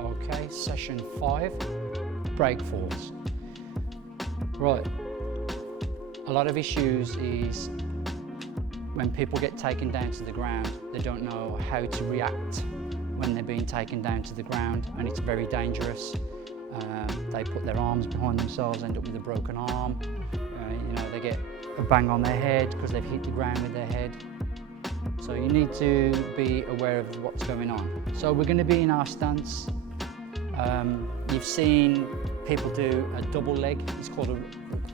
Okay, session 5, break falls. Right, a lot of issues is when people get taken down to the ground, they don't know how to react when they're being taken down to the ground, and it's very dangerous. They put their arms behind themselves, end up with a broken arm. They get a bang on their head because they've hit the ground with their head. So you need to be aware of what's going on. So we're going to be in our stance. You've seen people do a double leg.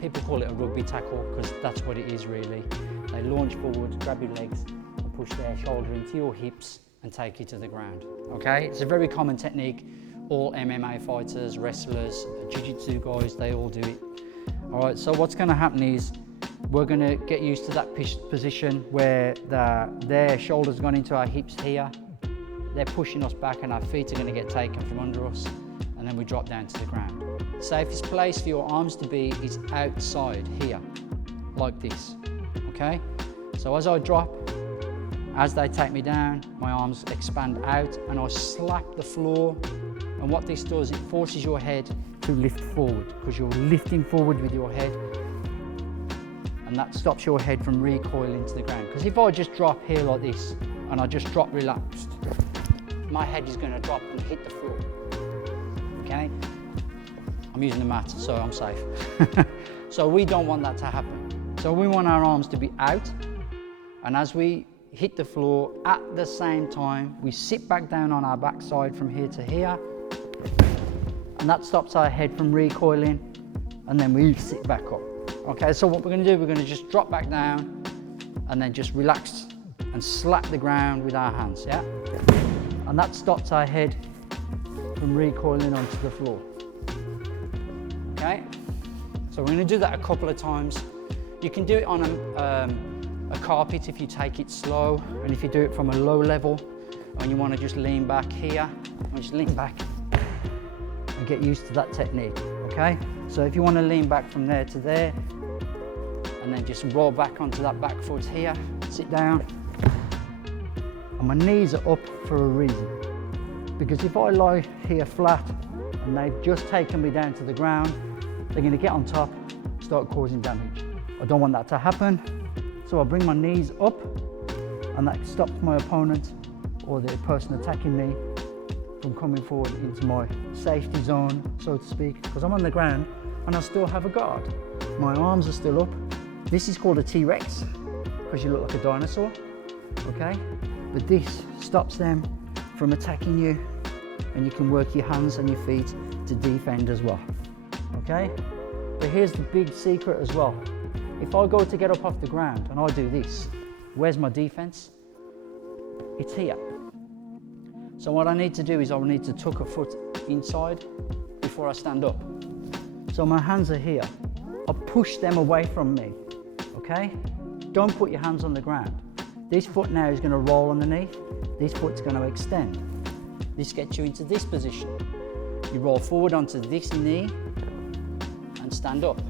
People call it a rugby tackle because that's what it is really. They launch forward, grab your legs and push their shoulder into your hips and take you to the ground. Okay, it's a very common technique. All MMA fighters, wrestlers, jiu-jitsu guys, they all do it. All right, so what's going to happen is we're going to get used to that position where their shoulders gone into our hips here. They're pushing us back and our feet are going to get taken from under us, and then we drop down to the ground. The safest place for your arms to be is outside here, like this, okay? So as I drop, as they take me down, my arms expand out and I slap the floor. And what this does, it forces your head to lift forward because you're lifting forward with your head, and that stops your head from recoiling to the ground. Because if I just drop here like this and I just drop relaxed, my head is going to drop and hit the floor. Okay? I'm using the mat, so I'm safe. So we don't want that to happen. So we want our arms to be out, and as we hit the floor at the same time, we sit back down on our backside from here to here, and that stops our head from recoiling, and then we sit back up. Okay, so what we're going to do, we're going to just drop back down and then just relax and slap the ground with our hands, yeah? And that stops our head from recoiling onto the floor. Okay, so we're going to do that a couple of times. You can do it on a carpet if you take it slow, and if you do it from a low level and you want to just lean back here, and just lean back and get used to that technique, okay? So if you want to lean back from there to there, and then just roll back onto that back foot here, sit down, and my knees are up for a reason. Because if I lie here flat, and they've just taken me down to the ground, they're going to get on top, start causing damage. I don't want that to happen, so I bring my knees up, and that stops my opponent or the person attacking me from coming forward into my safety zone, so to speak, because I'm on the ground and I still have a guard. My arms are still up. This is called a T-Rex because you look like a dinosaur, okay? But this stops them from attacking you, and you can work your hands and your feet to defend as well, okay? But here's the big secret as well. If I go to get up off the ground and I do this, where's my defense? It's here. So what I need to do is I need to tuck a foot inside before I stand up. So my hands are here. I push them away from me, okay? Don't put your hands on the ground. This foot now is going to roll underneath. This foot's going to extend. This gets you into this position. You roll forward onto this knee and stand up.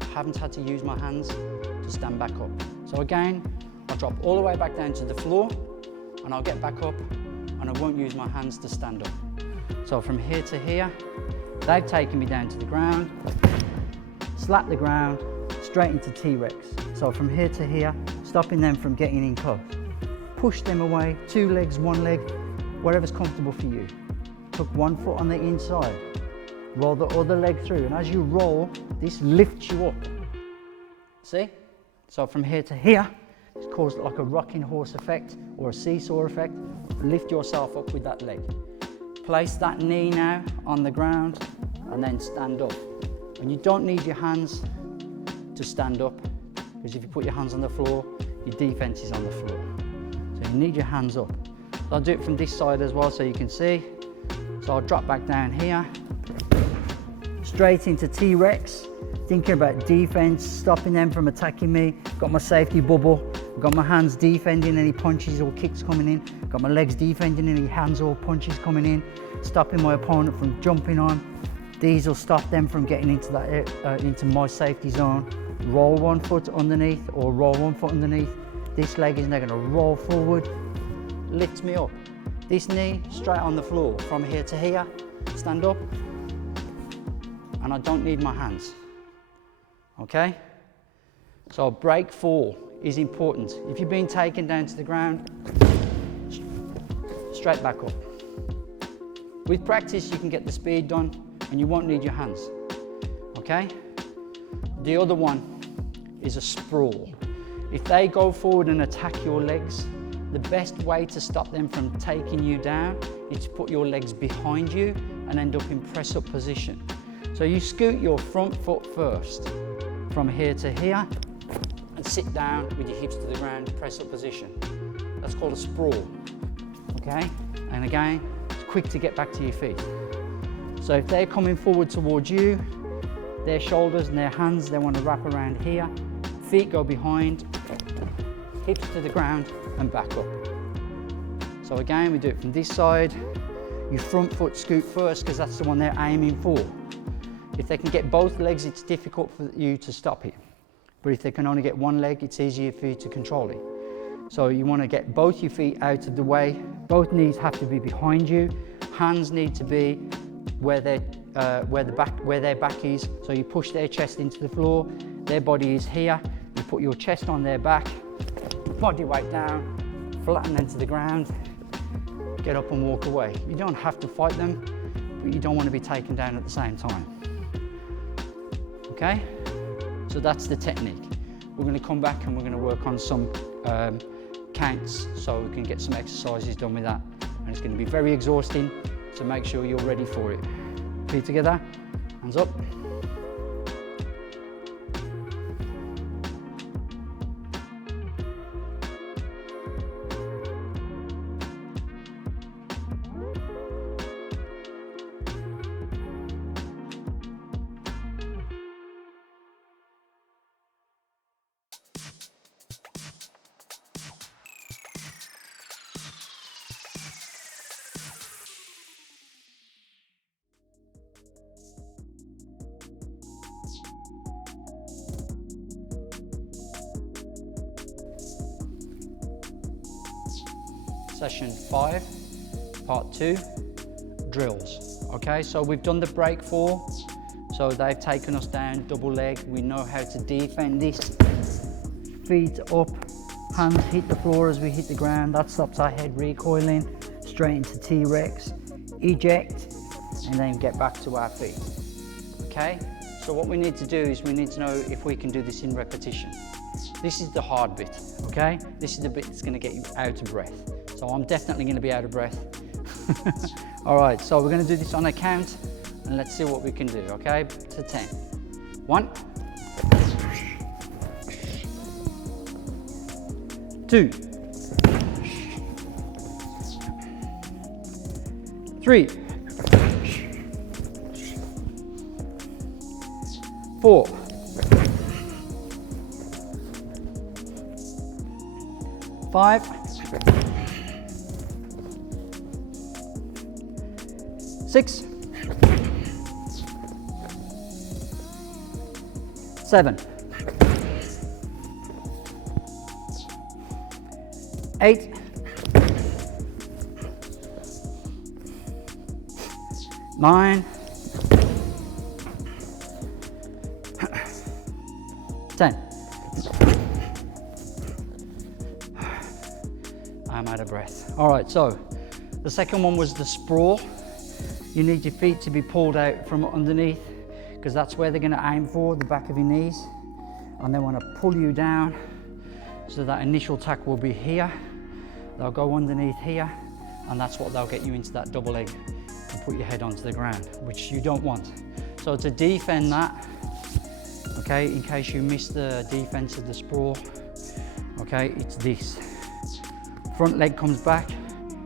I haven't had to use my hands to stand back up. So again, I'll drop all the way back down to the floor, and I'll get back up, and I won't use my hands to stand up. So from here to here, they've taken me down to the ground, slap the ground, straight into T-Rex. So from here to here, stopping them from getting in close. Push them away, 2 legs, 1 leg, whatever's comfortable for you. Tuck 1 foot on the inside, roll the other leg through, and as you roll, this lifts you up. See? So from here to here, it's caused like a rocking horse effect or a seesaw effect. Lift yourself up with that leg. Place that knee now on the ground and then stand up. And you don't need your hands to stand up, because if you put your hands on the floor, your defense is on the floor. So you need your hands up. So I'll do it from this side as well so you can see. So I'll drop back down here, straight into T-Rex, thinking about defense, stopping them from attacking me. Got my safety bubble. Got my hands defending any punches or kicks coming in. Got my legs defending any hands or punches coming in. Stopping my opponent from jumping on. These will stop them from getting into that into my safety zone. Roll 1 foot underneath or roll 1 foot underneath. This leg is now going to roll forward, lift me up. this knee straight on the floor from here to here, stand up, and I don't need my hands, okay? So break 4 is important. If you've been taken down to the ground, straight back up. With practice, you can get the speed done and you won't need your hands, okay? The other one is a sprawl. If they go forward and attack your legs, the best way to stop them from taking you down is to put your legs behind you and end up in press up position. So you scoot your front foot first from here to here and sit down with your hips to the ground, press up position. That's called a sprawl, okay? And again, it's quick to get back to your feet. So if they're coming forward towards you, their shoulders and their hands, they want to wrap around here, feet go behind, hips to the ground and back up. So again, we do it from this side. Your front foot scoot first because that's the one they're aiming for. If they can get both legs, it's difficult for you to stop it. But if they can only get one leg, it's easier for you to control it. So you want to get both your feet out of the way. Both knees have to be behind you. Hands need to be where their back is. So you push their chest into the floor. Their body is here. You put your chest on their back. Body weight down, flatten them to the ground, get up and walk away. You don't have to fight them, but you don't want to be taken down at the same time. Okay? So that's the technique. We're going to come back and we're going to work on some counts so we can get some exercises done with that. And it's going to be very exhausting, so make sure you're ready for it. Feet together, hands up. Session 5, part 2, drills. Okay, so we've done the break 4, so they've taken us down double leg. We know how to defend this. Feet up, hands hit the floor as we hit the ground. That stops our head recoiling straight into T-Rex. Eject, and then get back to our feet. Okay, so what we need to do is we need to know if we can do this in repetition. This is the hard bit, okay? This is the bit that's going to get you out of breath. So I'm definitely going to be out of breath. All right, so we're going to do this on a count and let's see what we can do, okay? To 10. 1, 2, 3, 4, 5, 6, 7, 8, 9, 10. I'm out of breath. All right, so the second one was the sprawl. You need your feet to be pulled out from underneath because that's where they're going to aim for, the back of your knees. And they want to pull you down so that initial tack will be here. They'll go underneath here and that's what they'll get you into that double leg and put your head onto the ground, which you don't want. So to defend that, okay, in case you miss the defense of the sprawl, okay, it's this. Front leg comes back,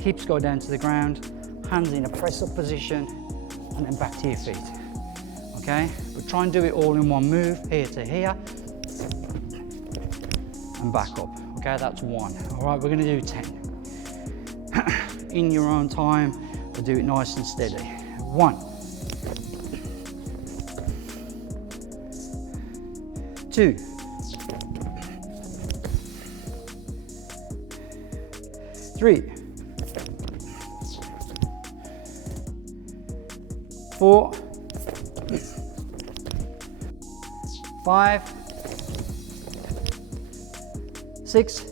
hips go down to the ground, hands in a press up position, and then back to your feet, okay? But try and do it all in one move, here to here, and back up, okay? That's 1. All right, we're gonna do 10. In your own time, but do it nice and steady. 1, 2, 3, 4, 5, 6,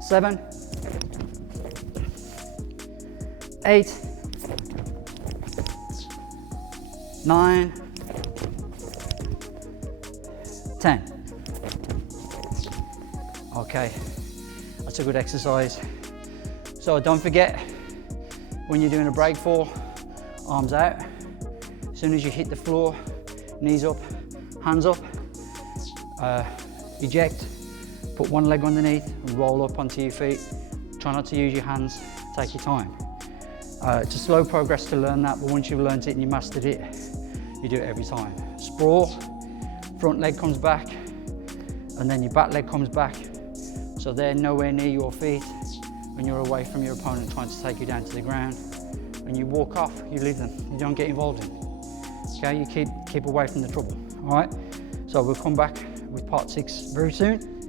7, 8, 9, 10. Okay, that's a good exercise. So don't forget, when you're doing a break fall, arms out. As soon as you hit the floor, knees up, hands up, eject, put one leg underneath and roll up onto your feet. Try not to use your hands, take your time. It's a slow progress to learn that, but once you've learned it and you mastered it, you do it every time. Sprawl, front leg comes back, and then your back leg comes back. So they're nowhere near your feet when you're away from your opponent trying to take you down to the ground. When you walk off, you leave them. You don't get involved in it. Okay, you keep away from the trouble. All right, so we'll come back with part 6 very soon.